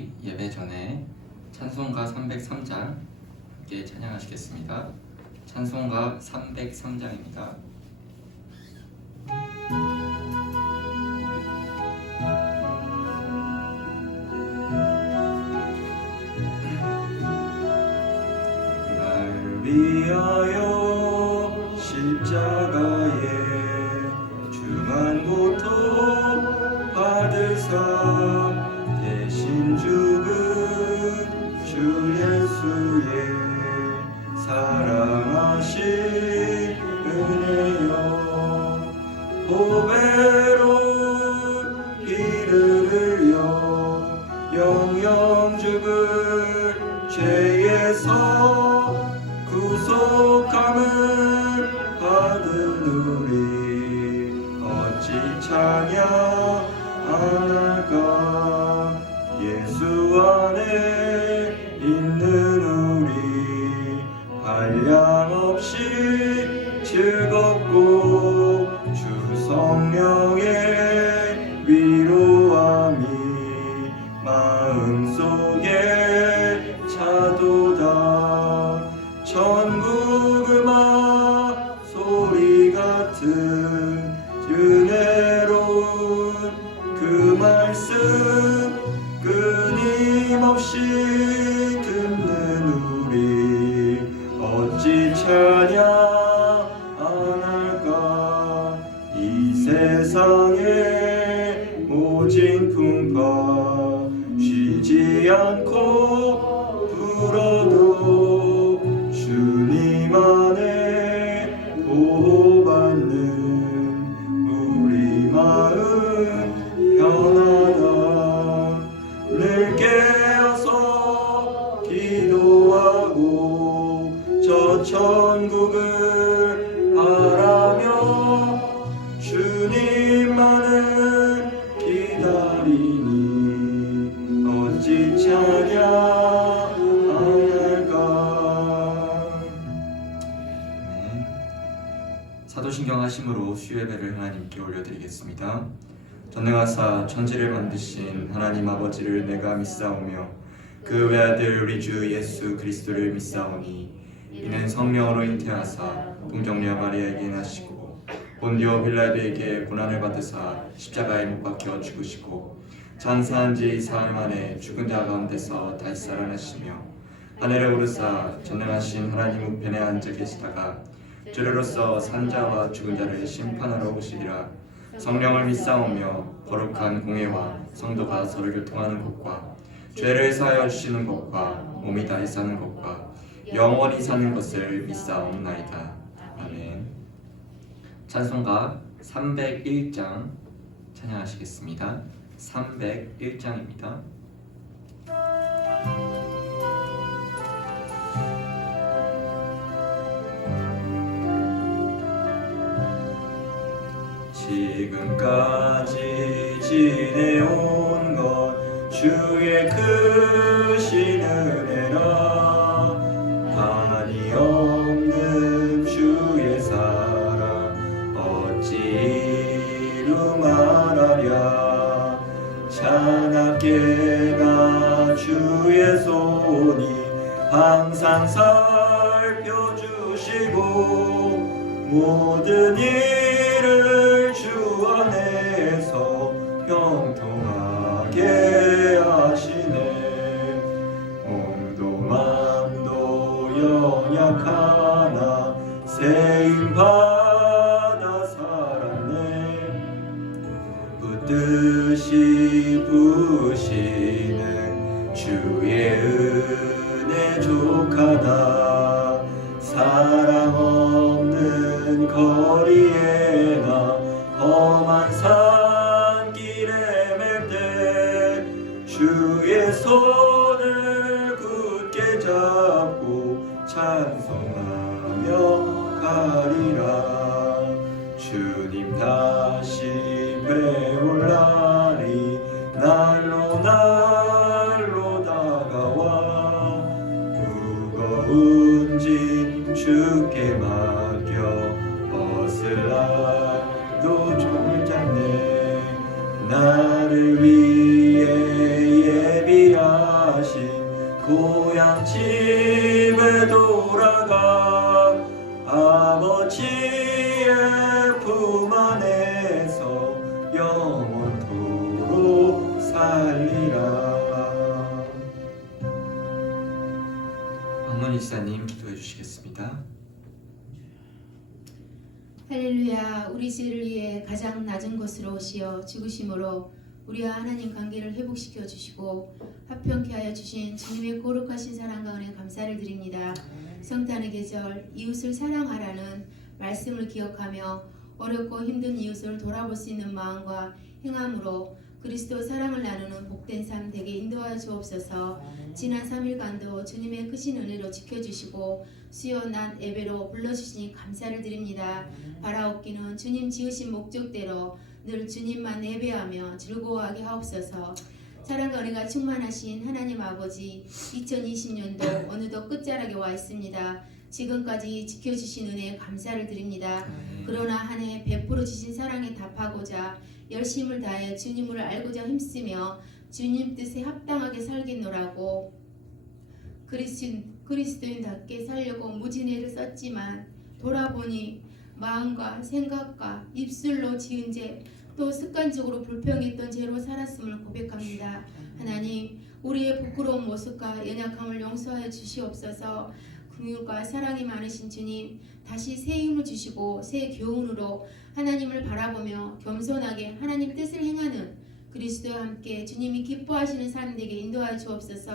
우리 예배 전에 찬송가 303장 함께 찬양하시겠습니다. 찬송가 303장입니다. 날 위하여 십자가에 중한 고통 받으사 대신 죽은 주 예수의 사랑하신 은혜여, 보배로운 피를 흘려 영영 죽을 죄에서 구속함을 받은 우리 어찌 찬양할까. 예수 안에 있는 우리 한량없이 즐겁고 주 성령의 위로함이 마음속에 차도다. 천국 음악 소리 같은 은혜로운 그 말씀 끊임없이 듣는 우리 어찌 찬양 안 할까. 이 세상의 모진 풍파 쉬지 않고 불어도 주님 안에 보호받는 우리 마음 편하다. 늘 깨어서 기도하고 저 천국을 바라며 주님만을 기다리니 어찌 찬양 안 할까. 사도신경 하심으로 수요예배를 하나님께 올려드리겠습니다. 전능하사 천지를 만드신 하나님 아버지를 내가 믿사오며 그 외아들 우리 주 예수 그리스도를 믿사오니 이는 성령으로 잉태하사 동정녀 마리아에게 나시고 본디오 빌라도에게 고난을 받으사 십자가에 못 박혀 죽으시고 장사한 지 사흘 만에 죽은 자 가운데서 다시 살아나시며 하늘에 오르사 전능하신 하나님 우편에 앉아 계시다가 주로서 산자와 죽은 자를 심판하러 오시리라. 성령을 믿사오며 거룩한 공회와 성도가 서로 교통하는 것과 죄를 사하여 주시는 것과 몸이 다시 사는 것과 영원히 사는 것을 믿사옵나이다. 아멘. 찬송가 301장 찬양하시겠습니다. 301장입니다. 지금까지 지내온 것 주의 크신 은혜라. 한이 없는 주의 사랑 어찌 이루 말하랴. 찬악계가 주의 손이 항상 살펴주시고 모든 일을 주 안에서 형통하게 하시네. 몸도 맘도 연약하나 세임받아 살았네. 붙듯이 부시는 주의 은혜 족하다. 사랑 없는 거리에나 험한 산길에 맬 때 주의 손을 굳게 잡고 찬송하며 가리라. 주님 다시 배울 날이 날로 다가와. 무거운 짐 주께 맡겨 벗으라도 졸잖네. 나를 위해 예비한 고향 집에 돌아가 아버지의 품 안에서 영원토록 살리라. 박문희 지사님 기도해 주시겠습니다. 할렐루야. 우리 죄를 위해 가장 낮은 곳으로 오시어 죽으심으로 우리와 하나님 관계를 회복시켜 주시고 화평케 하여 주신 주님의 거룩하신 사랑과 은혜 감사를 드립니다. 성탄의 계절 이웃을 사랑하라는 말씀을 기억하며 어렵고 힘든 이웃을 돌아볼 수 있는 마음과 행함으로 그리스도 사랑을 나누는 복된 삶 되게 인도하여 주옵소서. 지난 3일간도 주님의 크신 은혜로 지켜주시고 수요 낮 예배로 불러주시니 감사를 드립니다. 바라옵기는 주님 지으신 목적대로 늘 주님만 예배하며 즐거워하게 하옵소서. 사랑과 은혜가 충만하신 하나님 아버지, 2020년도 어느덧 끝자락에 와 있습니다. 지금까지 지켜주신 은혜에 감사를 드립니다. 그러나 한 해 베풀어 주신 사랑에 답하고자 열심을 다해 주님을 알고자 힘쓰며 주님 뜻에 합당하게 살겠노라고 그리스도인답게 살려고 무진애를 썼지만 돌아보니 마음과 생각과 입술로 지은 죄 또 습관적으로 불평했던 죄로 살았음을 고백합니다. 하나님, 우리의 부끄러운 모습과 연약함을 용서하여 주시옵소서. 긍휼과 사랑이 많으신 주님, 다시 새 힘을 주시고 새 교훈으로 하나님을 바라보며 겸손하게 하나님 뜻을 행하는 그리스도와 함께 주님이 기뻐하시는 삶 되게 인도하여 주옵소서.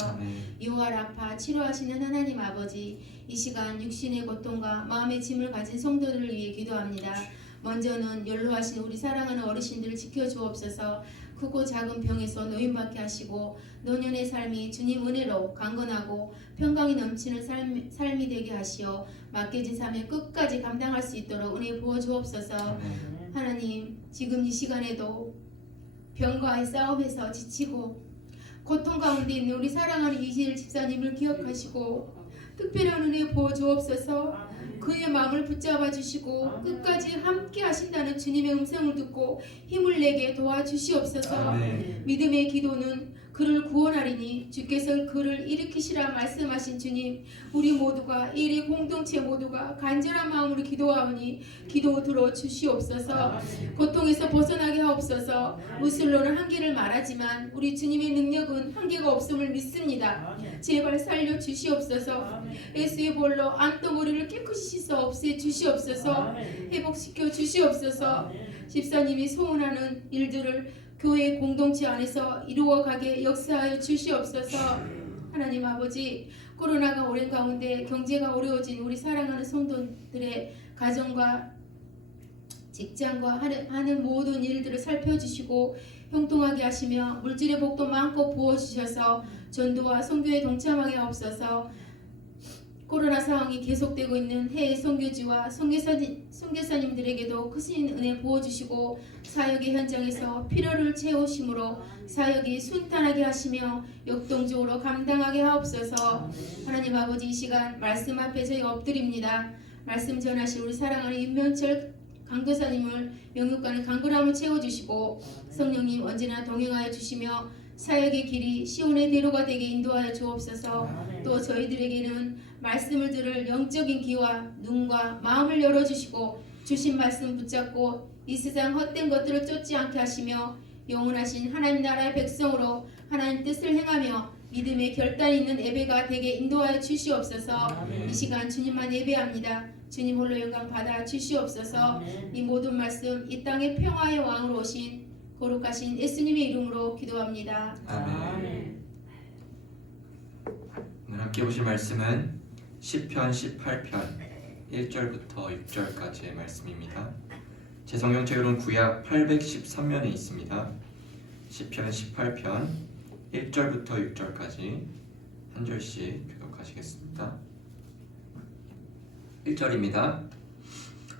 유월 아파 치료하시는 하나님 아버지, 이 시간 육신의 고통과 마음의 짐을 가진 성도들을 위해 기도합니다. 먼저는 연로하신 우리 사랑하는 어르신들을 지켜주옵소서. 크고 작은 병에서 노인받게 하시고 노년의 삶이 주님 은혜로 강건하고 평강이 넘치는 삶이 되게 하시어 맡겨진 삶을 끝까지 감당할 수 있도록 은혜 부어주옵소서. 하나님, 지금 이 시간에도 병과의 싸움에서 지치고 고통 가운데 있는 우리 사랑하는 이지일 집사님을 기억하시고 특별한 은혜 부어주옵소서. 그의 마음을 붙잡아 주시고 끝까지 함께 하신다는 주님의 음성을 듣고 힘을 내게 도와주시옵소서. 믿음의 기도는 그를 구원하리니 주께서 그를 일으키시라 말씀하신 주님, 우리 모두가 일의 공동체 모두가 간절한 마음으로 기도하오니 기도 들어 주시옵소서. 고통에서 벗어나게 하옵소서. 웃을로는 한계를 말하지만 우리 주님의 능력은 한계가 없음을 믿습니다. 제발 살려 주시옵소서. 예수의 볼로 암덩어리를 깨끗이 씻어 없애 주시옵소서. 회복시켜 주시옵소서. 집사님이 소원하는 일들을 교회 공동체 안에서 이루어가게 역사하여 주시옵소서. 하나님 아버지, 코로나가 오랜 가운데 경제가 어려워진 우리 사랑하는 성도들의 가정과 직장과 하는 모든 일들을 살펴주시고 형통하게 하시며 물질의 복도 마음껏 부어주셔서 전도와 선교에 동참하게 하옵소서. 코로나 상황이 계속되고 있는 해외 선교지와 선교사님들에게도 크신 은혜 부어주시고 사역의 현장에서 필요를 채우심으로 사역이 순탄하게 하시며 역동적으로 감당하게 하옵소서. 하나님 아버지, 이 시간 말씀 앞에 저희 엎드립니다. 말씀 전하실 우리 사랑하는 임명철 강도사님을 영육간의 강건함을 채워주시고 성령님 언제나 동행하여 주시며 사역의 길이 시온의 대로가 되게 인도하여 주옵소서. 또 저희들에게는 말씀을 들을 영적인 귀와 눈과 마음을 열어주시고 주신 말씀 붙잡고 이 세상 헛된 것들을 쫓지 않게 하시며 영원하신 하나님 나라의 백성으로 하나님 뜻을 행하며 믿음의 결단이 있는 예배가 되게 인도하여 주시옵소서. 이 시간 주님만 예배합니다. 주님 홀로 영광 받아 주시옵소서. 이 모든 말씀 이 땅의 평화의 왕으로 오신 거룩하신 예수님의 이름으로 기도합니다. 아멘. 오늘 함께 보실 말씀은 시편 18편 1절부터 6절까지의 말씀입니다. 제 성경책으로는 구약 813면에 있습니다. 시편 18편 1절부터 6절까지 한 절씩 교독하시겠습니다. 1절입니다.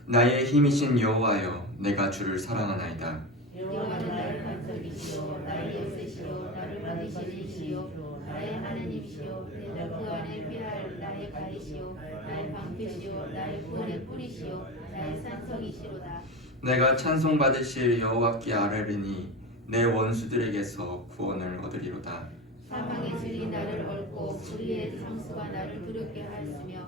나의 힘이신 여호와여, 내가 주를 사랑하나이다. 여호와는 나의 반석이시요 나의 요새시요 나를 만드시니시요 나의 하느님이시요 내가 그 안에 피할 나의 관리시요 나의 방패시요 나의 구원의 뿌리시요 나의 산성이시로다. 내가 찬송받으실 여호와께 아뢰리니 내 원수들에게서 구원을 얻으리로다. 사망의 줄이 나를 얽고 우리의 장수가 나를 두렵게 하였으며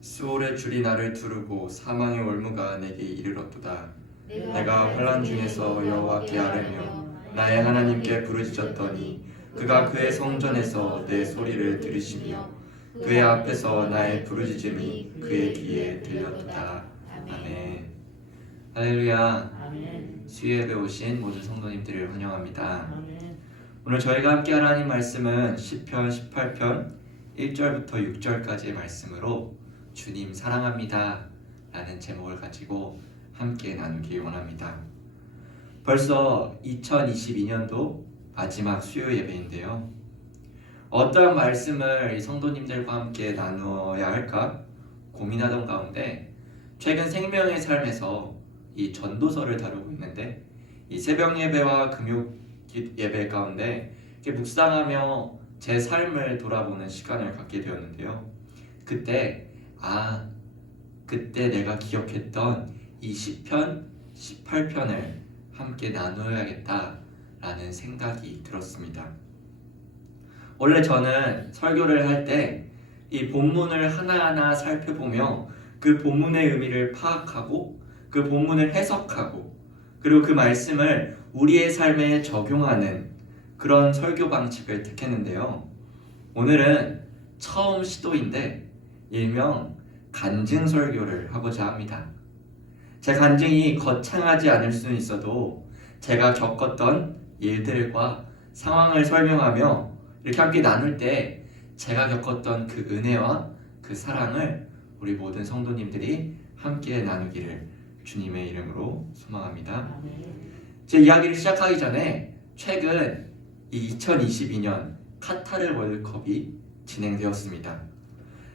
수월의 줄이 나를 두르고 사망의 올무가 내게 이르렀도다. 내가 환난 중에서 여호와께 아뢰며 나의 하나님께 부르짖었더니 그가 그의 성전에서 내 소리를 들으시며 그의 앞에서 나의 부르짖음이 그의 귀에 들렸도다. 아멘. 할렐루야. 아멘. 수요예배 오신 모든 성도님들을 환영합니다. 아멘. 오늘 저희가 함께 하나님 말씀은 시편 18편 1절부터 6절까지의 말씀으로 주님 사랑합니다 라는 제목을 가지고 함께 나누기 원합니다. 벌써 2022년도 마지막 수요 예배인데요. 어떠한 말씀을 성도님들과 함께 나누어야 할까 고민하던 가운데 최근 생명의 삶에서 이 전도서를 다루고 있는데 이 새벽 예배와 금요 예배 가운데 이렇게 묵상하며 제 삶을 돌아보는 시간을 갖게 되었는데요. 그때 내가 기억했던 이 시편 18편을 함께 나누어야겠다라는 생각이 들었습니다. 원래 저는 설교를 할 때 이 본문을 하나하나 살펴보며 그 본문의 의미를 파악하고 그 본문을 해석하고 그리고 그 말씀을 우리의 삶에 적용하는 그런 설교 방식을 택했는데요. 오늘은 처음 시도인데 일명 간증 설교를 하고자 합니다. 제 간증이 거창하지 않을 수는 있어도 제가 겪었던 일들과 상황을 설명하며 이렇게 함께 나눌 때 제가 겪었던 그 은혜와 그 사랑을 우리 모든 성도님들이 함께 나누기를 주님의 이름으로 소망합니다. 제 이야기를 시작하기 전에 최근 2022년 카타르 월드컵이 진행되었습니다.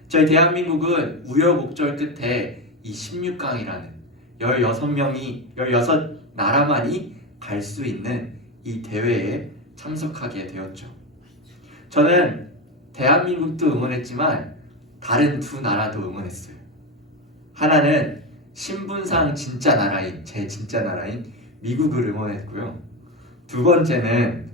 저희 대한민국은 우여곡절 끝에 이 16강이라는 16나라만이 갈 수 있는 이 대회에 참석하게 되었죠. 저는 대한민국도 응원했지만 다른 두 나라도 응원했어요. 하나는 신분상 진짜 나라인, 제 진짜 나라인 미국을 응원했고요. 두 번째는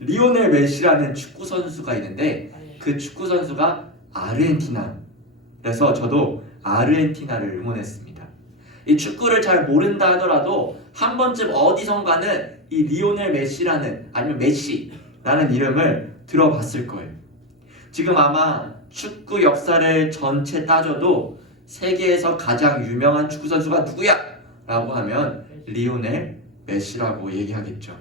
리오넬 메시라는 축구 선수가 있는데 그 축구 선수가 아르헨티나. 그래서 저도 아르헨티나를 응원했습니다. 이 축구를 잘 모른다 하더라도 한 번쯤 어디선가는 이 리오넬 메시라는 아니면 메시라는 이름을 들어봤을 거예요. 지금 아마 축구 역사를 전체 따져도 세계에서 가장 유명한 축구 선수가 누구야? 라고 하면 리오넬 메시라고 얘기하겠죠.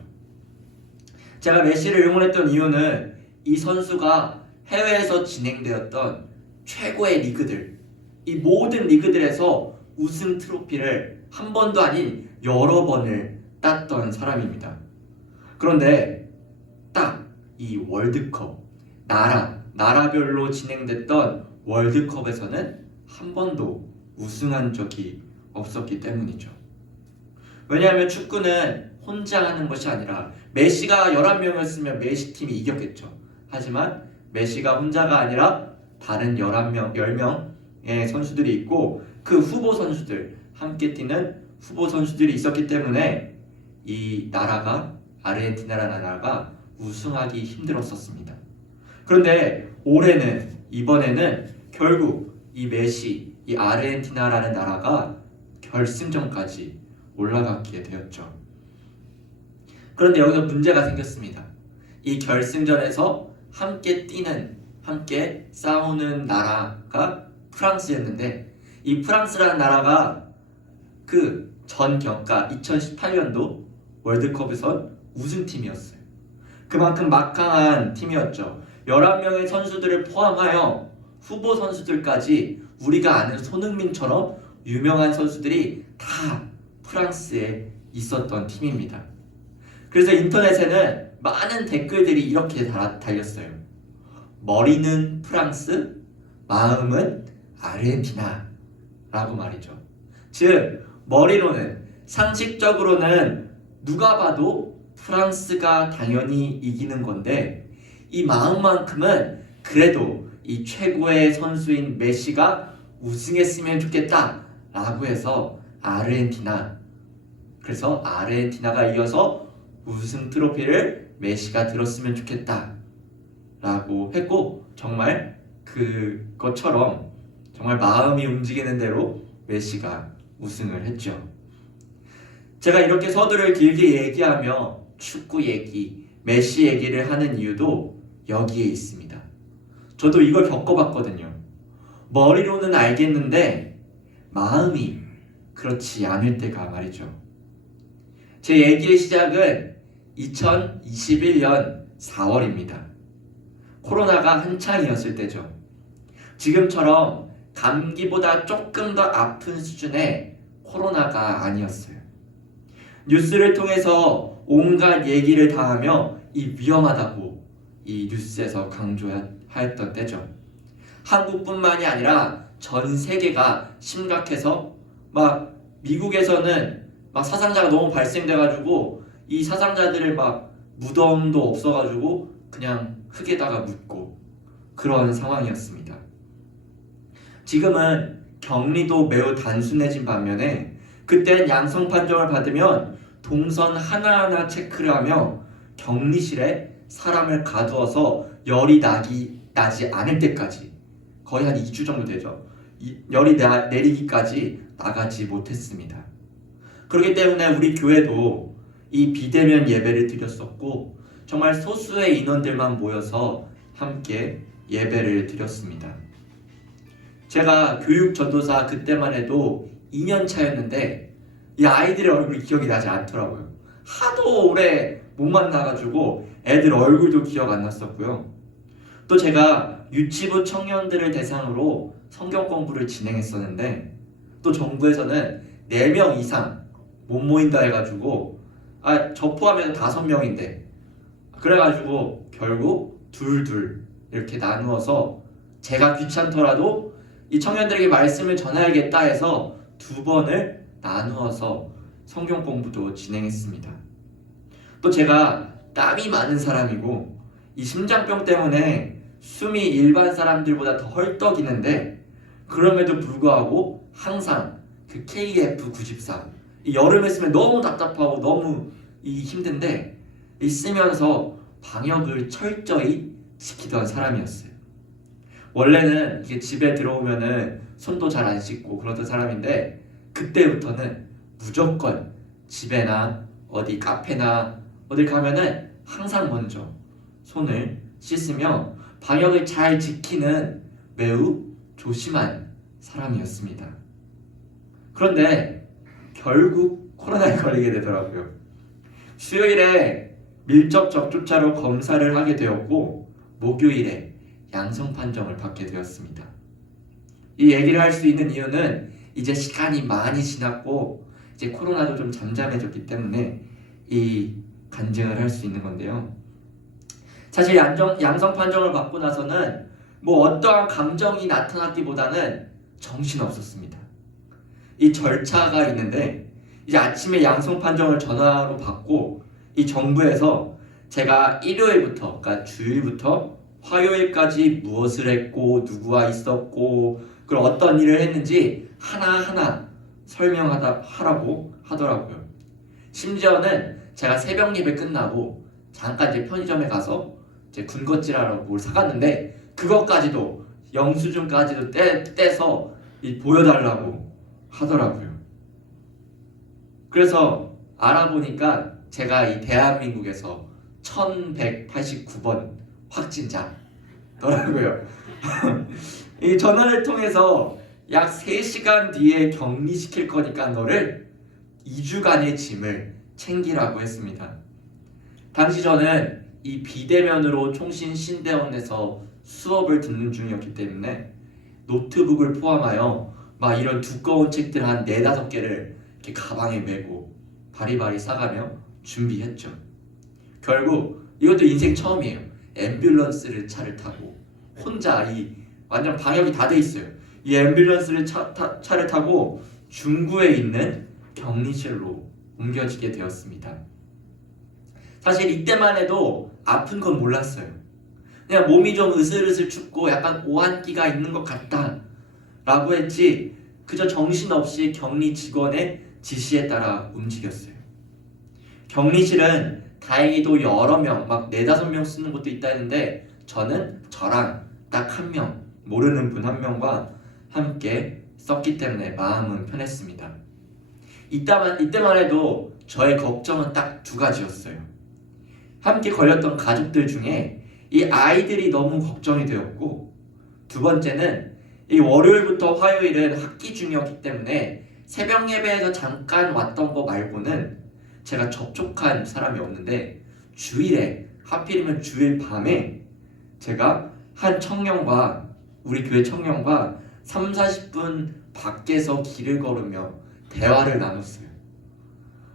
제가 메시를 응원했던 이유는 이 선수가 해외에서 진행되었던 최고의 리그들, 이 모든 리그들에서 우승 트로피를 한 번도 아닌 여러 번을 땄던 사람입니다. 그런데 딱 이 월드컵, 나라별로 진행됐던 월드컵에서는 한 번도 우승한 적이 없었기 때문이죠. 왜냐하면 축구는 혼자 하는 것이 아니라 메시가 11명이었으면 메시 팀이 이겼겠죠. 하지만 메시가 혼자가 아니라 다른 10명의 선수들이 있고 그 후보 선수들, 함께 뛰는 후보 선수들이 있었기 때문에 이 나라가, 아르헨티나라는 나라가 우승하기 힘들었었습니다. 그런데 이번에는 결국 이 메시, 이 아르헨티나라는 나라가 결승전까지 올라가게 되었죠. 그런데 여기서 문제가 생겼습니다. 이 결승전에서 함께 싸우는 나라가 프랑스였는데 이 프랑스라는 나라가 그 전격가 2018년도 월드컵에선 우승팀이었어요. 그만큼 막강한 팀이었죠. 11명의 선수들을 포함하여 후보 선수들까지 우리가 아는 손흥민처럼 유명한 선수들이 다 프랑스에 있었던 팀입니다. 그래서 인터넷에는 많은 댓글들이 이렇게 달렸어요. 머리는 프랑스, 마음은 아르헨티나 라고 말이죠. 즉 머리로는, 상식적으로는 누가 봐도 프랑스가 당연히 이기는 건데 이 마음만큼은 그래도 이 최고의 선수인 메시가 우승했으면 좋겠다 라고 해서 그래서 아르헨티나가 이겨서 우승 트로피를 메시가 들었으면 좋겠다 라고 했고, 정말 그것처럼 정말 마음이 움직이는 대로 메시가 우승을 했죠. 제가 이렇게 서두를 길게 얘기하며 축구 얘기, 메시 얘기를 하는 이유도 여기에 있습니다. 저도 이걸 겪어봤거든요. 머리로는 알겠는데 마음이 그렇지 않을 때가 말이죠. 제 얘기의 시작은 2021년 4월입니다. 코로나가 한창이었을 때죠. 지금처럼 감기보다 조금 더 아픈 수준의 코로나가 아니었어요. 뉴스를 통해서 온갖 얘기를 다 하며 이 위험하다고 이 뉴스에서 강조했던 때죠. 한국뿐만이 아니라 전 세계가 심각해서 막 미국에서는 막 사상자가 너무 발생돼가지고 이 사상자들을 막 무덤도 없어가지고 그냥 흙에다가 묻고 그런 상황이었습니다. 지금은 격리도 매우 단순해진 반면에 그땐 양성 판정을 받으면 동선 하나하나 체크를 하며 격리실에 사람을 가두어서 열이 나지 않을 때까지 거의 한 2주 정도 되죠. 열이 내리기까지 나가지 못했습니다. 그렇기 때문에 우리 교회도 이 비대면 예배를 드렸었고 정말 소수의 인원들만 모여서 함께 예배를 드렸습니다. 제가 교육 전도사 그때만 해도 2년 차였는데 이 아이들의 얼굴이 기억이 나지 않더라고요. 하도 오래 못 만나가지고 애들 얼굴도 기억 안 났었고요. 또 제가 유치부 청년들을 대상으로 성경 공부를 진행했었는데 또 정부에서는 4명 이상 못 모인다 해가지고 저 포함해서 5명인데 그래가지고 결국 둘 이렇게 나누어서 제가 귀찮더라도 이 청년들에게 말씀을 전해야겠다 해서 2번을 나누어서 성경 공부도 진행했습니다. 또 제가 땀이 많은 사람이고 이 심장병 때문에 숨이 일반 사람들보다 더 헐떡이는데 그럼에도 불구하고 항상 그 KF94 이 여름에 쓰면 너무 답답하고 너무 힘든데 쓰면서 방역을 철저히 지키던 사람이었어요. 원래는 이게 집에 들어오면은 손도 잘 안 씻고 그러던 사람인데 그때부터는 무조건 집에나 어디 카페나 어딜 가면은 항상 먼저 손을 씻으며 방역을 잘 지키는 매우 조심한 사람이었습니다. 그런데 결국 코로나에 걸리게 되더라고요. 수요일에 밀접 접촉자로 검사를 하게 되었고 목요일에 양성 판정을 받게 되었습니다. 이 얘기를 할 수 있는 이유는 이제 시간이 많이 지났고 이제 코로나도 좀 잠잠해졌기 때문에 이 간증을 할 수 있는 건데요. 사실 양성 판정을 받고 나서는 뭐 어떠한 감정이 나타났기보다는 정신없었습니다. 이 절차가 있는데 이제 아침에 양성 판정을 전화로 받고 이 정부에서 제가 일요일부터 그러니까 주일부터 화요일까지 무엇을 했고 누구와 있었고 그리고 어떤 일을 했는지 하나하나 설명하라고 하더라고요. 심지어는 제가 새벽 예배 끝나고 잠깐 이제 편의점에 가서 이제 군것질하러 뭘 사갔는데 그것까지도 영수증까지도 떼서 보여달라고 하더라고요. 그래서 알아보니까 제가 이 대한민국에서 1189번 확진자더라고요. 이 전화를 통해서 약 3시간 뒤에 격리시킬 거니까 너를 2주간의 짐을 챙기라고 했습니다. 당시 저는 이 비대면으로 총신 신대원에서 수업을 듣는 중이었기 때문에 노트북을 포함하여 막 이런 두꺼운 책들 한 4-5개를 이렇게 가방에 메고 바리바리 싸가며 준비했죠. 결국 이것도 인생 처음이에요. 앰뷸런스를 차를 타고 혼자 이 완전 방역이 다 돼 있어요. 이 앰뷸런스를 차를 타고 중구에 있는 격리실로 옮겨지게 되었습니다. 사실 이때만 해도 아픈 건 몰랐어요. 그냥 몸이 좀 으슬으슬 춥고 약간 오한기가 있는 것 같다 라고 했지 그저 정신없이 격리 직원의 지시에 따라 움직였어요. 격리실은 다행히도 여러 명, 막 4-5명 쓰는 곳도 있다 했는데 저는 저랑 딱 한 명, 모르는 분 한 명과 함께 썼기 때문에 마음은 편했습니다. 이때만 해도 저의 걱정은 딱 2가지였어요. 함께 걸렸던 가족들 중에 이 아이들이 너무 걱정이 되었고, 2번째는 이 월요일부터 화요일은 학기 중이었기 때문에 새벽 예배에서 잠깐 왔던 거 말고는 제가 접촉한 사람이 없는데, 주일에, 하필이면 주일 밤에 제가 한 청년과, 우리 교회 청년과 30-40분 밖에서 길을 걸으며 대화를 나눴어요.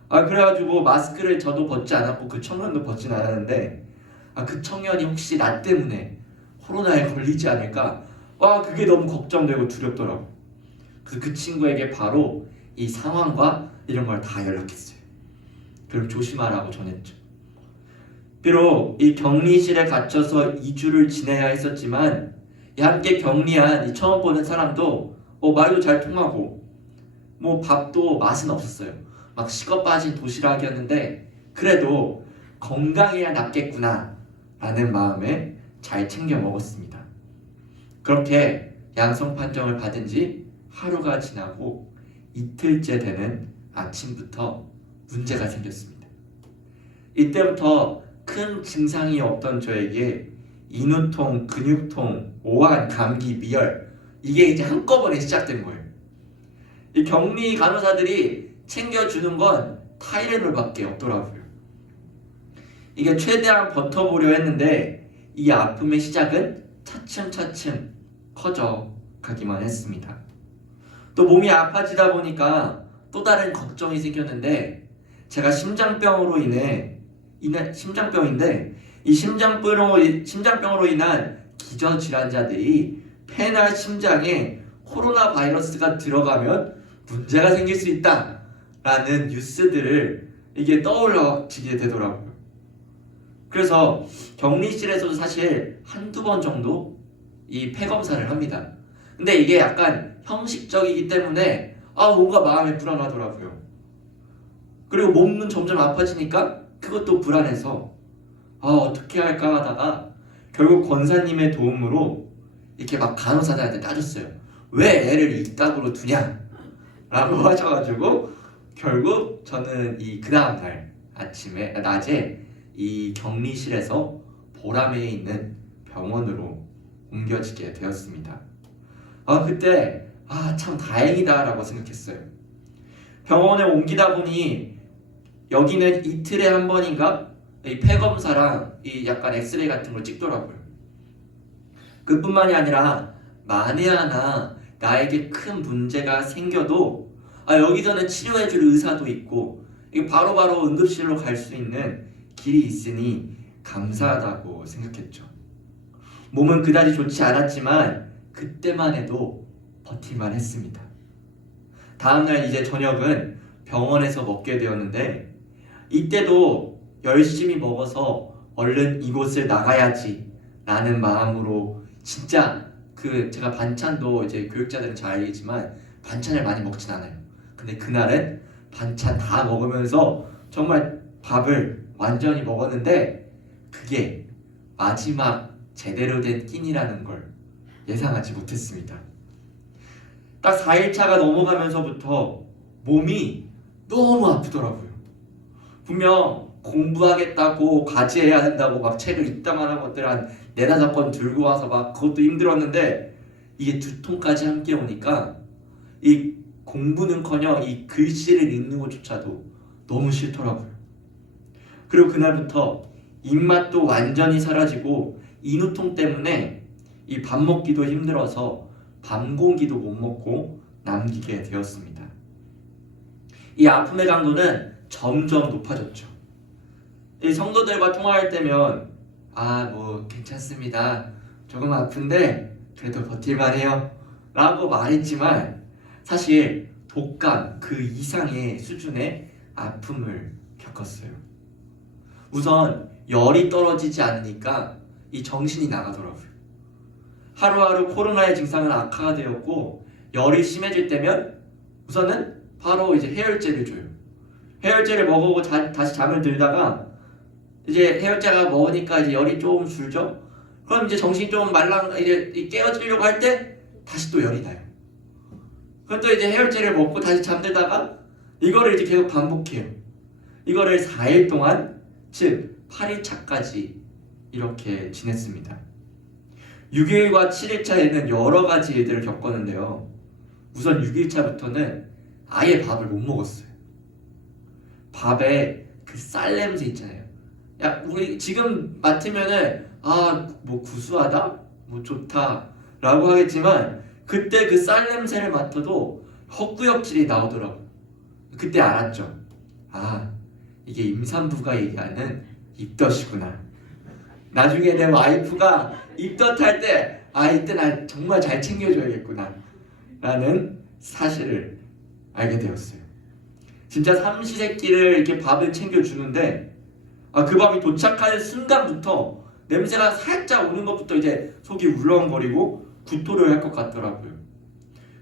그래가지고 마스크를 저도 벗지 않았고 그 청년도 벗진 않았는데, 그 청년이 혹시 나 때문에 코로나에 걸리지 않을까? 그게 너무 걱정되고 두렵더라고. 그래서 그 친구에게 바로 이 상황과 이런 걸 다 연락했어요. 그리고 조심하라고 전했죠. 비록 이 격리실에 갇혀서 2주를 지내야 했었지만, 함께 격리한 이 처음 보는 사람도 말도 잘 통하고 밥도 맛은 없었어요. 막 식어 빠진 도시락이었는데 그래도 건강해야 낫겠구나 라는 마음에 잘 챙겨 먹었습니다. 그렇게 양성 판정을 받은 지 하루가 지나고 이틀째 되는 아침부터 문제가 생겼습니다. 이때부터 큰 증상이 없던 저에게 인후통, 근육통, 오한, 감기, 미열, 이게 이제 한꺼번에 시작된 거예요. 이 격리 간호사들이 챙겨주는 건 타이레놀밖에 없더라고요. 이게 최대한 버텨보려 했는데 이 아픔의 시작은 차츰차츰 커져 가기만 했습니다. 또 몸이 아파지다 보니까 또 다른 걱정이 생겼는데, 제가 심장병인데 이 심장병으로 인한 기저질환자들이 폐나 심장에 코로나 바이러스가 들어가면 문제가 생길 수 있다라는 뉴스들을 이게 떠올라지게 되더라고요. 그래서 격리실에서도 사실 1-2번 정도 이 폐검사를 합니다. 근데 이게 약간 형식적이기 때문에 뭔가 마음이 불안하더라고요. 그리고 몸은 점점 아파지니까 그것도 불안해서 어떻게 할까 하다가 결국 권사님의 도움으로 이렇게 막 간호사들한테 따졌어요. 왜 애를 이따구로 두냐? 라고 하셔가지고 결국 저는 그 다음날 낮에 이 격리실에서 보람에 있는 병원으로 옮겨지게 되었습니다. 그때 참 다행이다 라고 생각했어요. 병원에 옮기다 보니 여기는 이틀에 한 번인가 이 폐검사랑 이 약간 엑스레이 같은 걸 찍더라고요. 그뿐만이 아니라 만에 하나 나에게 큰 문제가 생겨도 여기서는 치료해줄 의사도 있고 바로바로 응급실로 갈 수 있는 길이 있으니 감사하다고 생각했죠. 몸은 그다지 좋지 않았지만 그때만 해도 버틸만 했습니다. 다음날 이제 저녁은 병원에서 먹게 되었는데, 이때도 열심히 먹어서 얼른 이곳을 나가야지 라는 마음으로, 진짜 제가 반찬도 이제 교육자들은 잘 알겠지만 반찬을 많이 먹진 않아요. 근데 그날은 반찬 다 먹으면서 정말 밥을 완전히 먹었는데 그게 마지막 제대로 된 끼니라는 걸 예상하지 못했습니다. 딱 4일차가 넘어가면서부터 몸이 너무 아프더라고요. 분명 공부하겠다고 과제해야 된다고 막 책을 이따만한 것들 한 4-5권 들고 와서 막 그것도 힘들었는데, 이게 두통까지 함께 오니까 이 공부는커녕 이 글씨를 읽는 것조차도 너무 싫더라고요. 그리고 그날부터 입맛도 완전히 사라지고 인후통 때문에 이 밥 먹기도 힘들어서 밤 공기도 못 먹고 남기게 되었습니다. 이 아픔의 강도는 점점 높아졌죠. 이 성도들과 통화할 때면 괜찮습니다. 조금 아픈데 그래도 버틸만해요 라고 말했지만 사실 독감 그 이상의 수준의 아픔을 겪었어요. 우선 열이 떨어지지 않으니까 이 정신이 나가더라고요. 하루하루 코로나의 증상은 악화가 되었고, 열이 심해질 때면 우선은 바로 이제 해열제를 줘요. 해열제를 먹고 다시 잠을 들다가 이제 해열제가 먹으니까 이제 열이 좀 줄죠. 그럼 이제 정신이 좀 이제 깨어지려고 할 때 다시 또 열이 나요. 그럼 또 이제 해열제를 먹고 다시 잠들다가 이거를 이제 계속 반복해요. 이거를 4일 동안, 즉 8일차까지 이렇게 지냈습니다. 6일과 7일차에는 여러 가지 일들을 겪었는데요. 우선 6일차부터는 아예 밥을 못 먹었어요. 밥에 그 쌀 냄새 있잖아요. 야, 우리 지금 맡으면은 뭐 구수하다? 뭐 좋다 라고 하겠지만 그때 그 쌀 냄새를 맡아도 헛구역질이 나오더라고요. 그때 알았죠. 이게 임산부가 얘기하는 입덧이구나. 나중에 내 와이프가 입덧할 때 이때 난 정말 잘 챙겨줘야겠구나 라는 사실을 알게 되었어요. 진짜 삼시세끼를 이렇게 밥을 챙겨주는데 그 밥이 도착하는 순간부터 냄새가 살짝 오는 것부터 이제 속이 울렁거리고 구토를 할 것 같더라고요.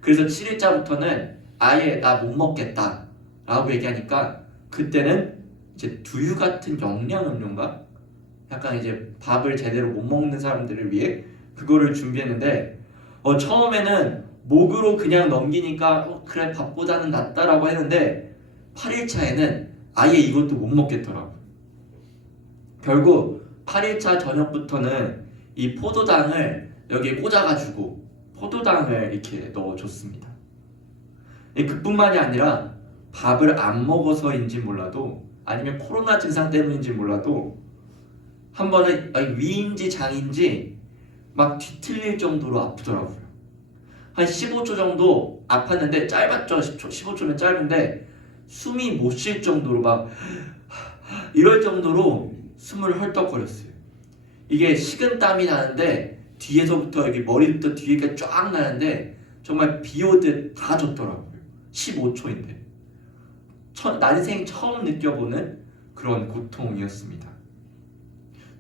그래서 7일차부터는 아예 나 못 먹겠다 라고 얘기하니까 그때는 이제 두유 같은 영양음료인가? 약간 이제 밥을 제대로 못 먹는 사람들을 위해 그거를 준비했는데 처음에는 목으로 그냥 넘기니까 그래 밥보다는 낫다라고 했는데 8일차에는 아예 이것도 못 먹겠더라고요. 결국 8일차 저녁부터는 이 포도당을 여기에 꽂아가지고 포도당을 이렇게 넣어줬습니다. 그뿐만이 아니라 밥을 안 먹어서인지 몰라도 아니면 코로나 증상 때문인지 몰라도 한 번은 위인지 장인지 막 뒤틀릴 정도로 아프더라고요. 한 15초 정도 아팠는데 짧았죠. 15초면 짧은데 숨이 못 쉴 정도로 막 이럴 정도로 숨을 헐떡거렸어요. 이게 식은땀이 나는데 뒤에서부터 여기 머리부터 뒤에가 쫙 나는데 정말 비 오듯 다 젖더라고요. 15초인데 난생 처음 느껴보는 그런 고통이었습니다.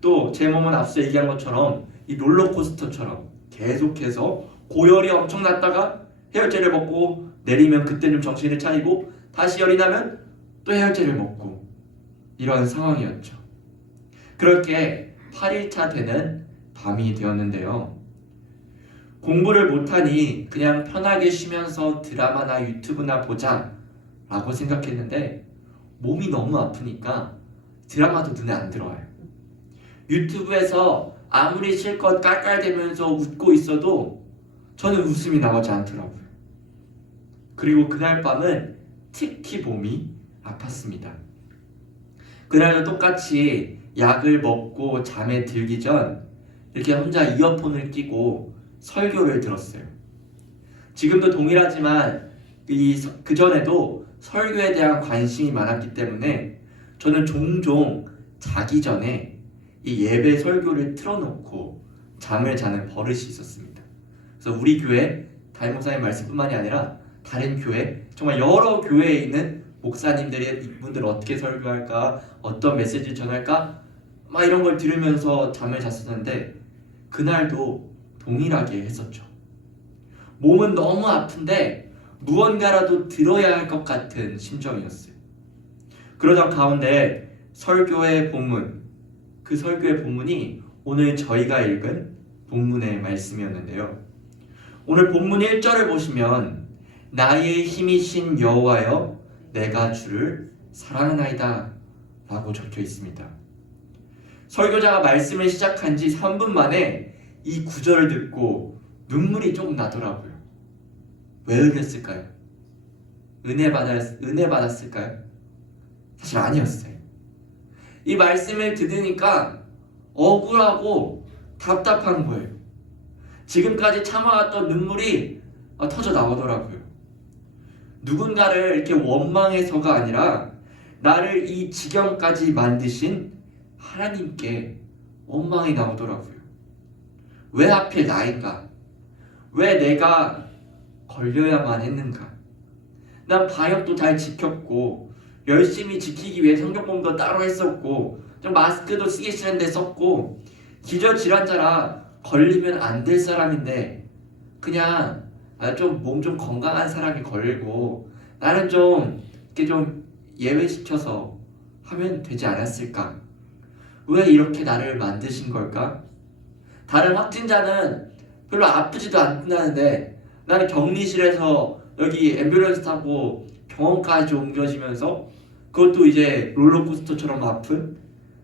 또 제 몸은 앞서 얘기한 것처럼 이 롤러코스터처럼 계속해서 고열이 엄청 났다가 해열제를 먹고 내리면 그때 좀 정신을 차리고 다시 열이 나면 또 해열제를 먹고 이런 상황이었죠. 그렇게 8일차 되는 밤이 되었는데요. 공부를 못하니 그냥 편하게 쉬면서 드라마나 유튜브나 보자 라고 생각했는데 몸이 너무 아프니까 드라마도 눈에 안 들어와요. 유튜브에서 아무리 실컷 깔깔대면서 웃고 있어도 저는 웃음이 나오지 않더라고요. 그리고 그날 밤은 특히 몸이 아팠습니다. 그날도 똑같이 약을 먹고 잠에 들기 전 이렇게 혼자 이어폰을 끼고 설교를 들었어요. 지금도 동일하지만 그 전에도 설교에 대한 관심이 많았기 때문에 저는 종종 자기 전에 이 예배 설교를 틀어놓고 잠을 자는 버릇이 있었습니다. 그래서 우리 교회 담임 목사님 말씀뿐만이 아니라 다른 교회, 정말 여러 교회에 있는 목사님들이 이분들 어떻게 설교할까, 어떤 메시지를 전할까 막 이런 걸 들으면서 잠을 잤었는데 그날도 동일하게 했었죠. 몸은 너무 아픈데 무언가라도 들어야 할 것 같은 심정이었어요. 그러던 가운데 설교의 본문, 그 설교의 본문이 오늘 저희가 읽은 본문의 말씀이었는데요. 오늘 본문 1절을 보시면 나의 힘이신 여호와여 내가 주를 사랑하나이다 라고 적혀 있습니다. 설교자가 말씀을 시작한 지 3분 만에 이 구절을 듣고 눈물이 조금 나더라고요. 왜 그랬을까요? 은혜 받았을까요? 사실 아니었어요. 이 말씀을 들으니까 억울하고 답답한 거예요. 지금까지 참아왔던 눈물이 터져 나오더라고요. 누군가를 이렇게 원망해서가 아니라 나를 이 지경까지 만드신 하나님께 원망이 나오더라고요. 왜 하필 나인가? 왜 내가 걸려야만 했는가? 난 방역도 잘 지켰고 열심히 지키기 위해 성경공부도 따로 했었고 좀 마스크도 쓰기 싫은데 썼고 기저질환자라 걸리면 안 될 사람인데 그냥 좀 몸 좀 건강한 사람이 걸리고 나는 좀 이렇게 좀 예외시켜서 하면 되지 않았을까? 왜 이렇게 나를 만드신 걸까? 다른 확진자는 별로 아프지도 않는데 나는 격리실에서 여기 앰뷸런스 타고 병원까지 옮겨지면서 그것도 이제 롤러코스터처럼 아픈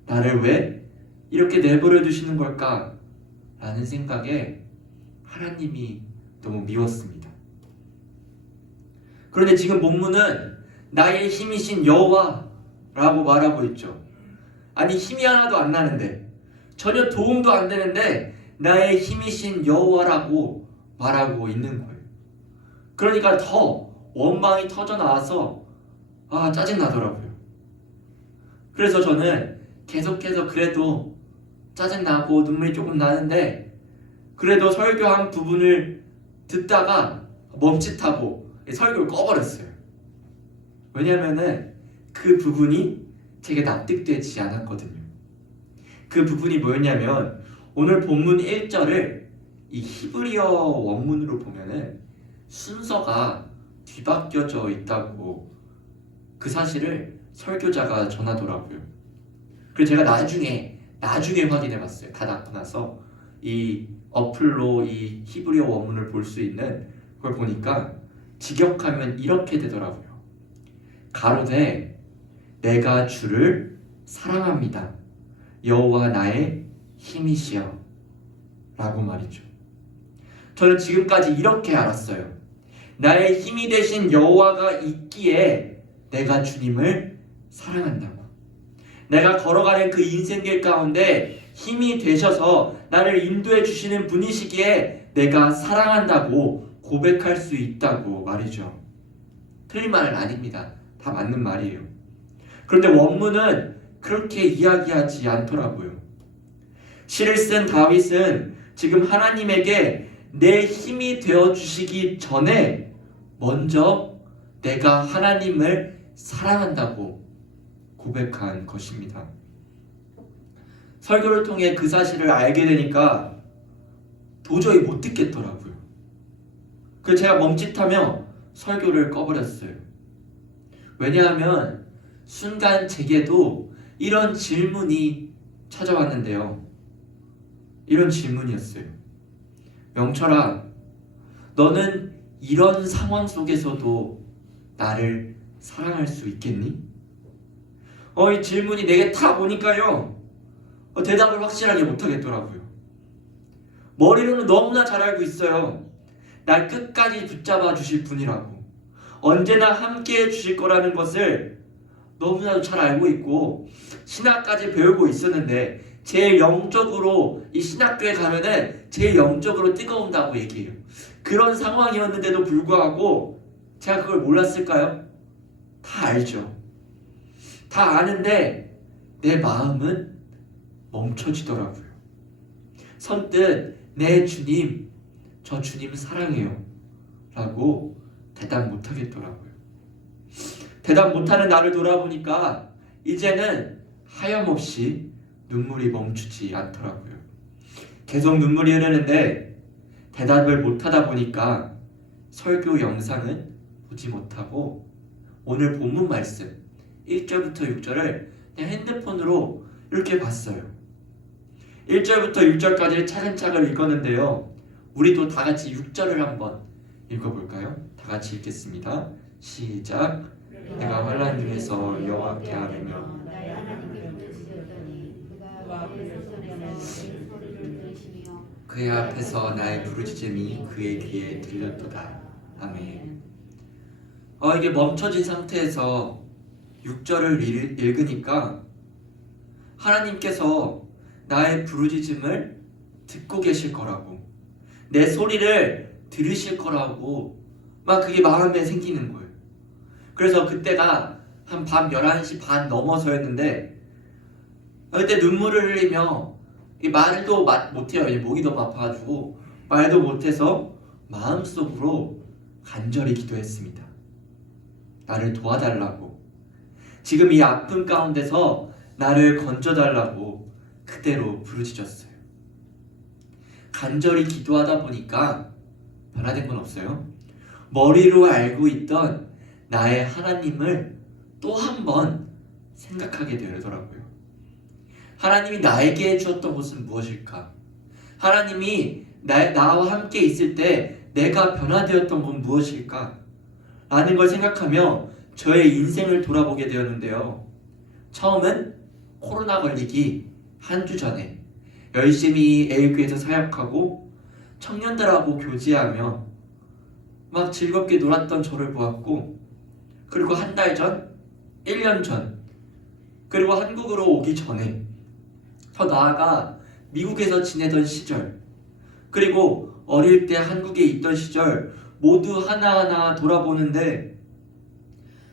나를 왜 이렇게 내버려 두시는 걸까? 라는 생각에 하나님이 너무 미웠습니다. 그런데 지금 본문은 나의 힘이신 여호와라고 말하고 있죠. 아니 힘이 하나도 안 나는데 전혀 도움도 안 되는데 나의 힘이신 여호와라고 말하고 있는 거예요. 그러니까 더 원망이 터져 나와서 짜증나더라고요. 그래서 저는 계속해서 그래도 짜증나고 눈물이 조금 나는데 그래도 설교한 부분을 듣다가 멈칫하고 설교를 꺼버렸어요. 왜냐면은 그 부분이 제게 납득되지 않았거든요. 그 부분이 뭐였냐면 오늘 본문 1절을 이 히브리어 원문으로 보면은 순서가 뒤바뀌어져 있다고 그 사실을 설교자가 전하더라고요. 그래서 제가 나중에 확인해 봤어요. 다 낳고 나서 이 어플로 이 히브리어 원문을 볼 수 있는 걸 보니까 직역하면 이렇게 되더라고요. 가로되 내가 주를 사랑합니다. 여호와 나의 힘이시여 라고 말이죠. 저는 지금까지 이렇게 알았어요. 나의 힘이 되신 여호와가 있기에 내가 주님을 사랑한다고. 내가 걸어가는 그 인생길 가운데 힘이 되셔서 나를 인도해 주시는 분이시기에 내가 사랑한다고 고백할 수 있다고 말이죠. 틀린 말은 아닙니다. 다 맞는 말이에요. 그런데 원문은 그렇게 이야기하지 않더라고요. 시를 쓴 다윗은 지금 하나님에게 내 힘이 되어 주시기 전에 먼저 내가 하나님을 사랑한다고 고백한 것입니다. 설교를 통해 그 사실을 알게 되니까 도저히 못 듣겠더라고요. 그래서 제가 멈칫하며 설교를 꺼버렸어요. 왜냐하면 순간 제게도 이런 질문이 찾아왔는데요. 이런 질문이었어요. 명철아, 너는 이런 상황 속에서도 나를 사랑할 수 있겠니? 이 질문이 내게 탁 오니까요. 대답을 확실하게 못하겠더라고요. 머리로는 너무나 잘 알고 있어요. 날 끝까지 붙잡아 주실 분이라고. 언제나 함께 해 주실 거라는 것을 너무나도 잘 알고 있고 신학까지 배우고 있었는데 제일 영적으로 이 신학교에 가면은 제일 영적으로 뜨거운다고 얘기해요. 그런 상황이었는데도 불구하고 제가 그걸 몰랐을까요? 다 알죠. 다 아는데 내 마음은 멈춰지더라고요. 선뜻 네 주님, 저 주님 사랑해요 라고 대답 못하겠더라고요. 대답 못하는 나를 돌아보니까 이제는 하염없이 눈물이 멈추지 않더라고요. 계속 눈물이 흐르는데 대답을 못하다 보니까 설교 영상은 보지 못하고 오늘 본문 말씀 1절부터 6절을 그냥 핸드폰으로 이렇게 봤어요. 1절부터 6절까지 차근차근 읽었는데요. 우리도 다 같이 6절을 한번 읽어볼까요? 다 같이 읽겠습니다. 시작. 내가 환난 중에서 여호와께 아뢰며 나의 하나님께 부르짖었더니 그가 앞에서 손에 소리를 들으시며 그의 앞에서 나의 부르짖음이 그의 귀에 들렸도다. 아멘. 이게 멈춰진 상태에서 6절을 읽으니까 하나님께서 나의 부르짖음을 듣고 계실 거라고, 내 소리를 들으실 거라고 막 그게 마음에 생기는 거예요. 그래서 그때가 한 밤 11시 반 넘어서였는데 그때 눈물을 흘리며 말도 못해요. 목이 너무 아파가지고 말도 못해서 마음속으로 간절히 기도했습니다. 나를 도와달라고, 지금 이 아픔 가운데서 나를 건져달라고 그대로 부르짖었어요. 간절히 기도하다 보니까 변화된 건 없어요. 머리로 알고 있던 나의 하나님을 또 한 번 생각하게 되더라고요. 하나님이 나에게 해주었던 것은 무엇일까? 하나님이 나와 함께 있을 때 내가 변화되었던 건 무엇일까? 라는 걸 생각하며 저의 인생을 돌아보게 되었는데요. 처음은 코로나 걸리기 한 주 전에 열심히 애일교회에서 사역하고 청년들하고 교제하며 막 즐겁게 놀았던 저를 보았고, 그리고 한 달 전, 1년 전, 그리고 한국으로 오기 전에, 더 나아가 미국에서 지내던 시절, 그리고 어릴 때 한국에 있던 시절 모두 하나하나 돌아보는데,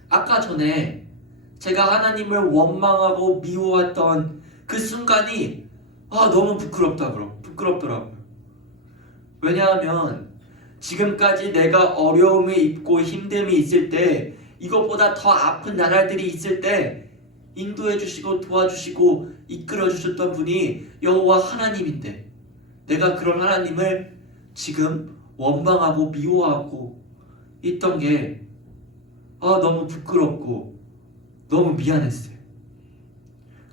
아까 전에 제가 하나님을 원망하고 미워했던 그 순간이 너무 부끄럽더라고요. 왜냐하면 지금까지 내가 어려움을 입고 힘듦이 있을 때, 이것보다 더 아픈 나날들이 있을 때 인도해 주시고 도와주시고 이끌어 주셨던 분이 여호와 하나님인데, 내가 그런 하나님을 지금 원망하고 미워하고 있던 게 너무 부끄럽고 너무 미안했어요.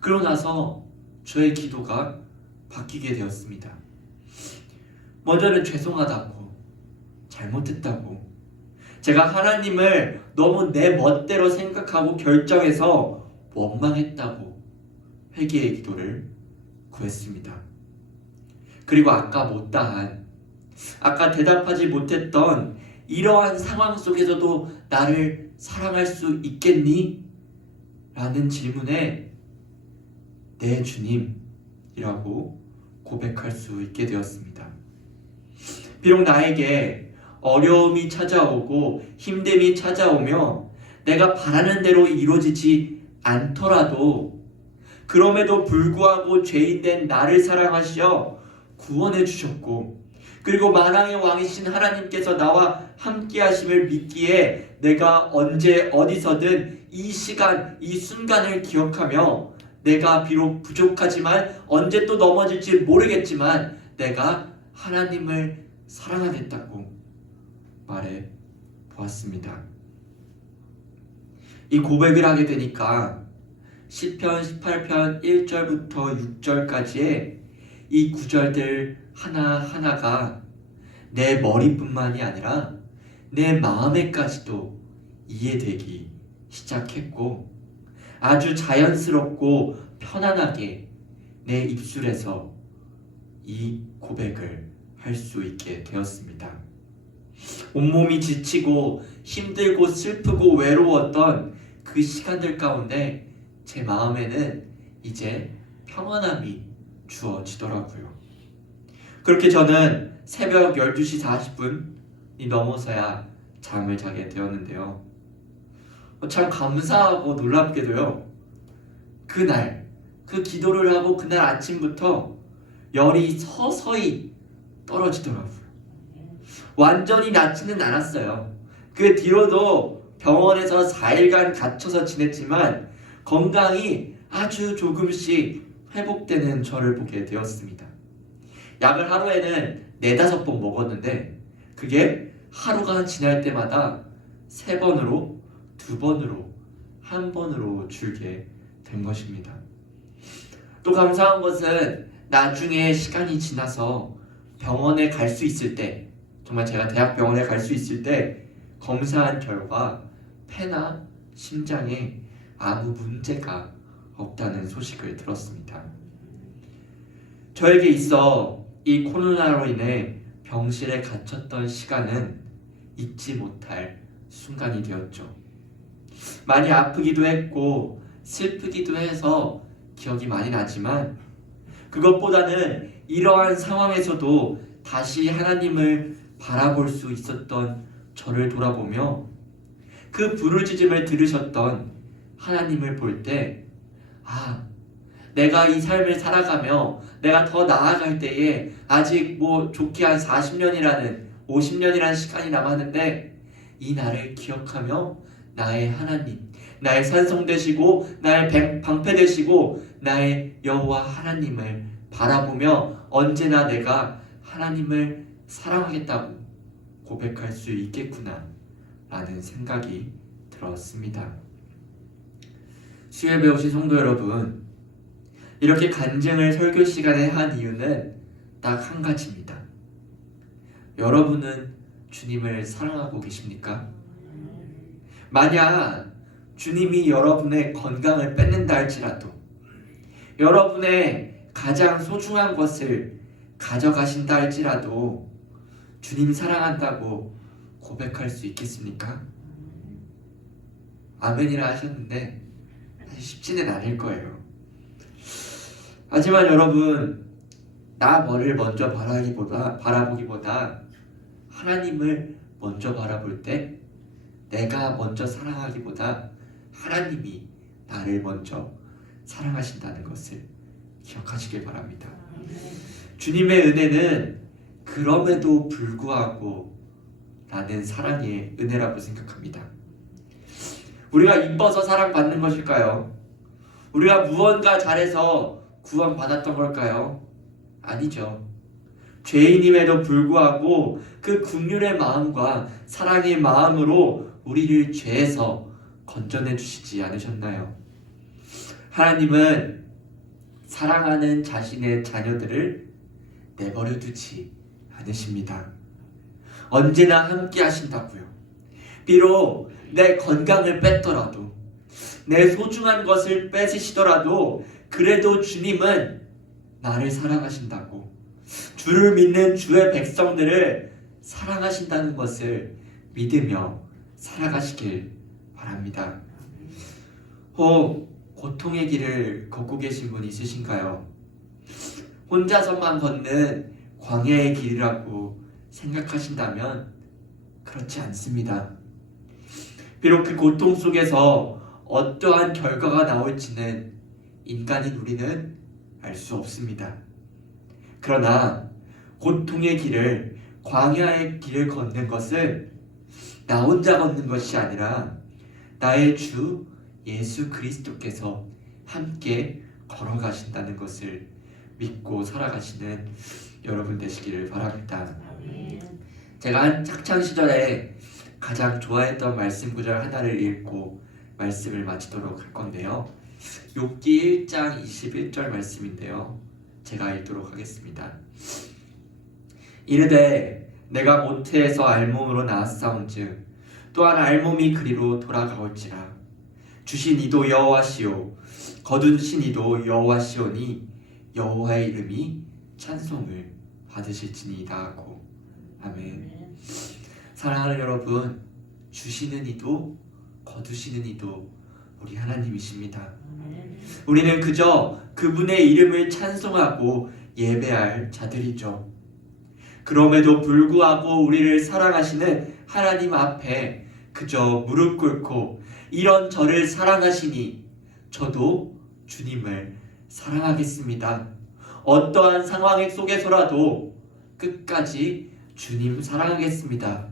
그러고 나서 저의 기도가 바뀌게 되었습니다. 먼저는 죄송하다고, 잘못했다고, 제가 하나님을 너무 내 멋대로 생각하고 결정해서 원망했다고 회개의 기도를 구했습니다. 그리고 아까 대답하지 못했던 이러한 상황 속에서도 나를 사랑할 수 있겠니? 라는 질문에 네, 주님이라고 고백할 수 있게 되었습니다. 비록 나에게 어려움이 찾아오고 힘듦이 찾아오며 내가 바라는 대로 이루어지지 않더라도, 그럼에도 불구하고 죄인된 나를 사랑하시어 구원해 주셨고, 그리고 만왕의 왕이신 하나님께서 나와 함께 하심을 믿기에 내가 언제 어디서든 이 시간, 이 순간을 기억하며, 내가 비록 부족하지만 언제 또 넘어질지 모르겠지만 내가 하나님을 사랑하겠다고 말해 보았습니다. 이 고백을 하게 되니까 시편 18편 1절부터 6절까지의 이 구절들 하나하나가 내 머리뿐만이 아니라 내 마음에까지도 이해되기 시작했고, 아주 자연스럽고 편안하게 내 입술에서 이 고백을 할 수 있게 되었습니다. 온몸이 지치고 힘들고 슬프고 외로웠던 그 시간들 가운데 제 마음에는 이제 평안함이 주어지더라고요. 그렇게 저는 새벽 12시 40분이 넘어서야 잠을 자게 되었는데요. 참 감사하고 놀랍게도요, 그날 그 기도를 하고 그날 아침부터 열이 서서히 떨어지더라고요. 완전히 낫지는 않았어요. 그 뒤로도 병원에서 4일간 갇혀서 지냈지만 건강이 아주 조금씩 회복되는 저를 보게 되었습니다. 약을 하루에는 4-5번 먹었는데 그게 하루가 지날 때마다 3번으로 2번으로 1번으로 줄게 된 것입니다. 또 감사한 것은 나중에 시간이 지나서 병원에 갈 수 있을 때, 정말 제가 대학병원에 갈 수 있을 때 검사한 결과 폐나 심장에 아무 문제가 없다는 소식을 들었습니다. 저에게 있어 이 코로나로 인해 병실에 갇혔던 시간은 잊지 못할 순간이 되었죠. 많이 아프기도 했고 슬프기도 해서 기억이 많이 나지만, 그것보다는 이러한 상황에서도 다시 하나님을 바라볼 수 있었던 저를 돌아보며 그 부르짖음을 들으셨던 하나님을 볼 때, 내가 이 삶을 살아가며 내가 더 나아갈 때에 아직 좋게 한 40년이라는 50년이라는 시간이 남았는데 이 날을 기억하며 나의 하나님, 나의 산성 되시고 나의 방패 되시고 나의 여호와 하나님을 바라보며 언제나 내가 하나님을 사랑하겠다고 고백할 수 있겠구나 라는 생각이 들었습니다. 수요예배 오신 성도 여러분, 이렇게 간증을 설교 시간에 한 이유는 딱 한 가지입니다. 여러분은 주님을 사랑하고 계십니까? 만약 주님이 여러분의 건강을 뺏는다 할지라도, 여러분의 가장 소중한 것을 가져가신다 할지라도 주님 사랑한다고 고백할 수 있겠습니까? 아멘이라 하셨는데 사실 쉽지는 않을 거예요. 하지만 여러분, 나 뭐를 먼저 바라보기보다 하나님을 먼저 바라볼 때 내가 먼저 사랑하기보다 하나님이 나를 먼저 사랑하신다는 것을 기억하시길 바랍니다. 주님의 은혜는 그럼에도 불구하고 나는 사랑의 은혜라고 생각합니다. 우리가 이뻐서 사랑받는 것일까요? 우리가 무언가 잘해서 구원받았던 걸까요? 아니죠. 죄인임에도 불구하고 그 긍휼의 마음과 사랑의 마음으로 우리를 죄에서 건져내 주시지 않으셨나요? 하나님은 사랑하는 자신의 자녀들을 내버려 두지 않으십니다. 언제나 함께 하신다고요. 비록 내 건강을 뺐더라도, 내 소중한 것을 뺏으시더라도 그래도 주님은 나를 사랑하신다고, 주를 믿는 주의 백성들을 사랑하신다는 것을 믿으며 살아가시길 바랍니다. 혹 고통의 길을 걷고 계신 분 있으신가요? 혼자서만 걷는 광야의 길이라고 생각하신다면 그렇지 않습니다. 비록 그 고통 속에서 어떠한 결과가 나올지는 인간인 우리는 알 수 없습니다. 그러나 고통의 길을, 광야의 길을 걷는 것은 나 혼자 걷는 것이 아니라 나의 주 예수 그리스도께서 함께 걸어가신다는 것을 믿고 살아가시는 여러분 되시기를 바랍니다. 제가 한 학창시절에 가장 좋아했던 말씀 구절 하나를 읽고 말씀을 마치도록 할 건데요. 욥기 1장 21절 말씀인데요. 제가 읽도록 하겠습니다. 이르되 내가 모태에서 알몸으로 나았사온즉 또한 알몸이 그리로 돌아가올지라. 주신 이도 여호와시오 거두신 이도 여호와시오니 여호와의 이름이 찬송을 받으실지니이다 하고. 아멘. 사랑하는 여러분, 주시는 이도 거두시는 이도 우리 하나님이십니다. 우리는 그저 그분의 이름을 찬송하고 예배할 자들이죠. 그럼에도 불구하고 우리를 사랑하시는 하나님 앞에 그저 무릎 꿇고 이런 저를 사랑하시니 저도 주님을 사랑하겠습니다. 어떠한 상황 속에서라도 끝까지 주님 사랑하겠습니다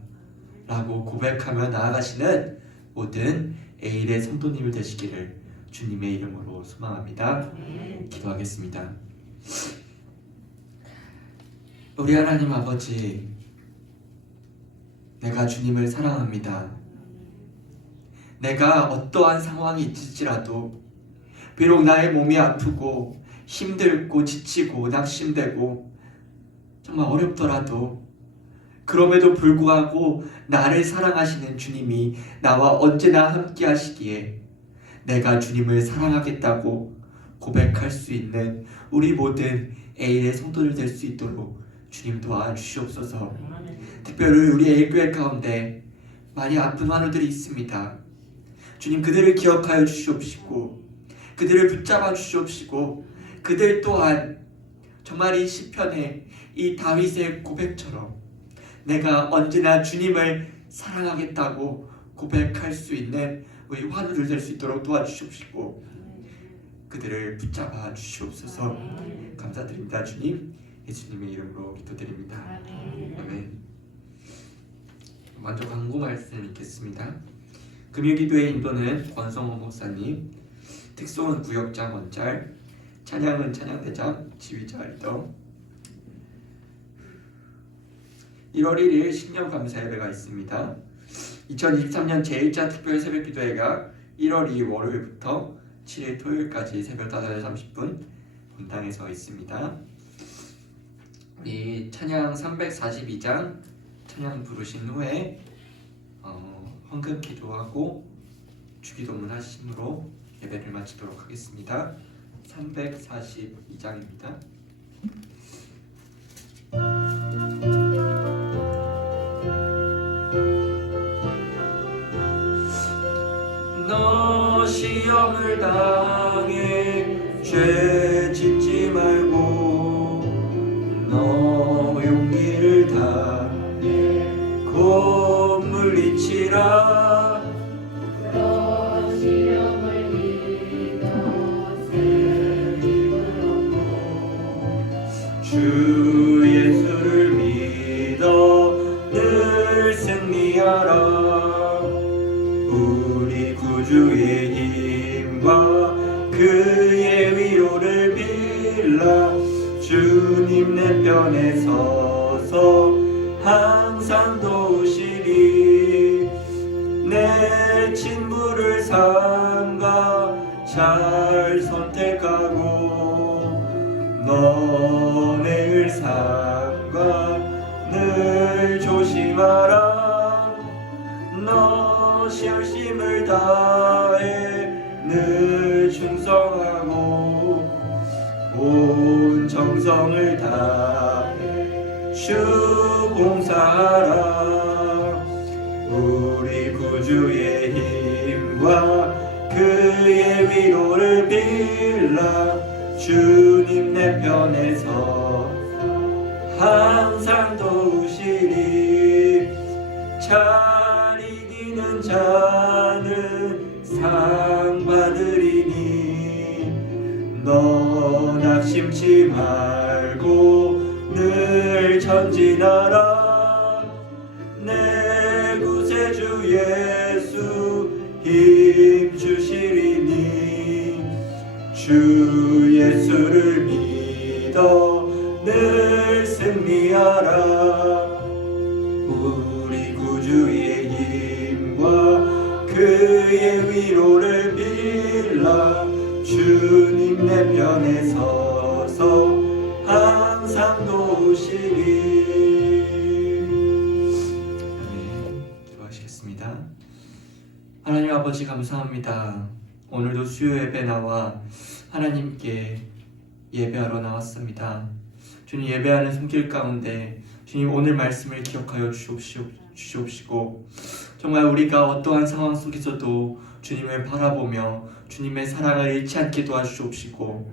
라고 고백하며 나아가시는 모든 에일의 성도님을 되시기를 주님의 이름으로 소망합니다. 기도하겠습니다. 우리 하나님 아버지, 내가 주님을 사랑합니다. 내가 어떠한 상황이 있을지라도, 비록 나의 몸이 아프고 힘들고 지치고 낙심되고 정말 어렵더라도, 그럼에도 불구하고 나를 사랑하시는 주님이 나와 언제나 함께 하시기에 내가 주님을 사랑하겠다고 고백할 수 있는 우리 모든 에일의 성도들 될 수 있도록 주님 도와주시옵소서. 특별히 우리 에일교회 가운데 많이 아픈 환우들이 있습니다. 주님, 그들을 기억하여 주시옵시고 그들을 붙잡아 주시옵시고 그들 또한 정말 이 시편의 이 다윗의 고백처럼 내가 언제나 주님을 사랑하겠다고 고백할 수 있는 우리 환우들 될 수 있도록 도와주시옵시고 그들을 붙잡아 주시옵소서. 감사드립니다. 주님, 예수님의 이름으로 기도드립니다. 아멘. 먼저 광고 말씀 읽겠습니다. 금요기도의 인도는 권성호 목사님, 특송은 구역장 원잘, 찬양은 찬양대장, 지휘자 리더. 1월 1일 신년 감사 예배가 있습니다. 2023년 제1차 특별 새벽 기도회가 1월 2일 월요일부터 7일 토요일까지 새벽 5시 30분 분당에서 있습니다. 우리 찬양 342장 찬양 부르신 후에 헌금 기도하고 주기도문 하심으로 예배를 마치도록 하겠습니다. 342장입니다. 너 시험을 당해 죄 짓지 말고 너 용기를 다해 곧 물리치라. 너 시험을 이겨 새 힘을 얻고 주 예수를 믿어 늘 승리하라. 우리 구주의 힘과 그의 위로를 빌라. 주님 내 편에 서서 항상 도우시리. 내 친구를 삼가 잘 선택하고 너네 을삼가 늘 조심하라. 너 열심을 다해 늘 충성하고 온 정성을 다해 주 봉사하라. 우리 구주의 힘과 그의 위로를 빌라. 주님 내 편에 서 항상 도우시리. 잘 이기는 자는 상 받으리니 너 낙심치 말고 늘 전진하라. 내 구세주 예수 힘 주시리니 주 예수를 믿어 늘 승리하라. 우리 구주의 힘과 그의 위로를 빌라. 주님 내 편에 서서 항상 도우시리. 아멘. 기도하시겠습니다. 하나님 아버지 감사합니다. 오늘도 수요 예배 나와 하나님께 예배하러 나왔습니다. 주님 예배하는 손길 가운데 주님 오늘 말씀을 기억하여 주시옵시고 정말 우리가 어떠한 상황 속에서도 주님을 바라보며 주님의 사랑을 잃지 않게 도와주시옵시고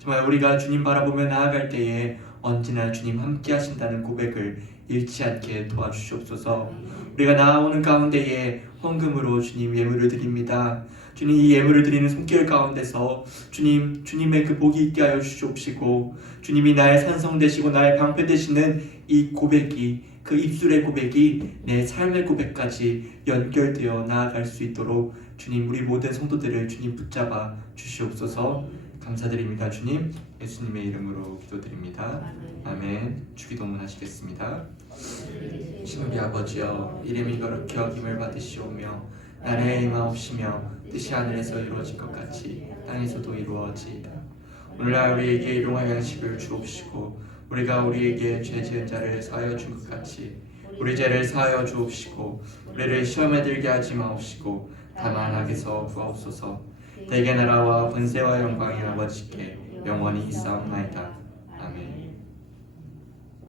정말 우리가 주님 바라보며 나아갈 때에 언제나 주님 함께 하신다는 고백을 잃지 않게 도와주시옵소서. 우리가 나아오는 가운데에 헌금으로 주님 예물을 드립니다. 주님 이 예물을 드리는 손길 가운데서 주님의 그 복이 있게 하여 주시옵시고 주님이 나의 산성 되시고 나의 방패 되시는 이 고백이 그 입술의 고백이 내 삶의 고백까지 연결되어 나아갈 수 있도록 주님 우리 모든 성도들을 주님 붙잡아 주시옵소서. 감사드립니다. 주님 예수님의 이름으로 기도드립니다. 아멘. 주기도문 하시겠습니다. 신우리 아버지여 이름이 거룩히 여김을 받으시오며 나라의 임하옵시며 뜻이 하늘에서 이루어진 것 같이 땅에서도 이루어지이다. 오늘날 우리에게 일용할 양식을 주옵시고 우리가 우리에게 죄 지은 자를 사하여 준 것 같이 우리 죄를 사하여 주옵시고 우리를 시험에 들게 하지 마옵시고 다만 악에서 구하옵소서. 대개 나라와 권세와 영광이 아버지께 영원히 있사옵나이다.